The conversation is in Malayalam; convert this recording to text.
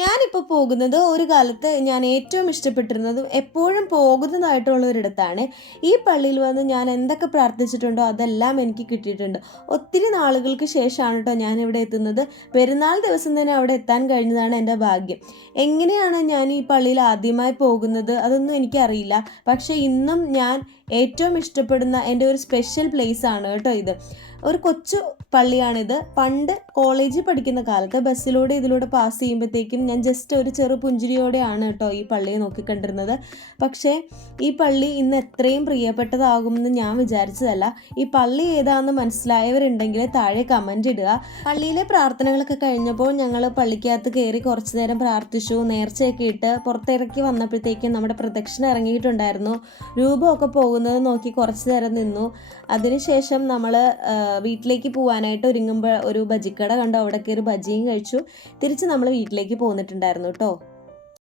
ഞാനിപ്പോൾ പോകുന്നത് ഒരു കാലത്ത് ഞാൻ ഏറ്റവും ഇഷ്ടപ്പെട്ടിരുന്നതും എപ്പോഴും പോകുന്നതായിട്ടുള്ള ഒരിടത്താണ്. ഈ പള്ളിയിൽ വന്ന് ഞാൻ എന്തൊക്കെ പ്രാർത്ഥിച്ചിട്ടുണ്ടോ അതെല്ലാം എനിക്ക് കിട്ടിയിട്ടുണ്ട്. ഒത്തിരി നാളുകൾക്ക് ശേഷമാണ് കേട്ടോ ഞാനിവിടെ എത്തുന്നത്. പെരുന്നാൾ ദിവസം തന്നെ അവിടെ എത്താൻ കഴിഞ്ഞതാണ് എൻ്റെ ഭാഗ്യം. എങ്ങനെയാണ് ഞാൻ ഈ പള്ളിയിൽ ആദ്യമായി പോകുന്നത് അതൊന്നും എനിക്കറിയില്ല. പക്ഷേ ഇന്നും ഞാൻ ഏറ്റവും ഇഷ്ടപ്പെടുന്ന എൻ്റെ ഒരു സ്പെഷ്യൽ പ്ലേസ് ആണ് കേട്ടോ ഇത്. ഒരു കൊച്ചു പള്ളിയാണിത്. പണ്ട് കോളേജിൽ പഠിക്കുന്ന കാലത്ത് ബസ്സിലൂടെ ഇതിലൂടെ പാസ് ചെയ്യുമ്പോഴത്തേക്കും ഞാൻ ജസ്റ്റ് ഒരു ചെറു പുഞ്ചിരിയോടെയാണ് കേട്ടോ ഈ പള്ളിയെ നോക്കിക്കണ്ടിരുന്നത്. പക്ഷേ ഈ പള്ളി ഇന്ന് എത്രയും പ്രിയപ്പെട്ടതാകുമെന്ന് ഞാൻ വിചാരിച്ചതല്ല. ഈ പള്ളി ഏതാണെന്ന് മനസ്സിലായവരുണ്ടെങ്കിൽ താഴെ കമൻ്റ് ഇടുക. പള്ളിയിലെ പ്രാർത്ഥനകളൊക്കെ കഴിഞ്ഞപ്പോൾ ഞങ്ങൾ പള്ളിക്കകത്ത് കയറി കുറച്ച് നേരം പ്രാർത്ഥിച്ചു. നേർച്ചയൊക്കെ ഇട്ട് പുറത്തിറക്കി വന്നപ്പോഴത്തേക്കും നമ്മുടെ പ്രദക്ഷിണം ഇറങ്ങിയിട്ടുണ്ടായിരുന്നു. രൂപമൊക്കെ പോകുന്നത് നോക്കി കുറച്ച് നേരം നിന്നു. അതിനുശേഷം നമ്മൾ വീട്ടിലേക്ക് പോകാനായിട്ട് ഒരുങ്ങുമ്പോൾ ഒരു ബജിക്കട കണ്ടു. അവിടെ കയറി ബജിയും കഴിച്ചു. തിരിച്ച് നമ്മൾ വീട്ടിലേക്ക് പോന്നിട്ടുണ്ടായിരുന്നു കേട്ടോ.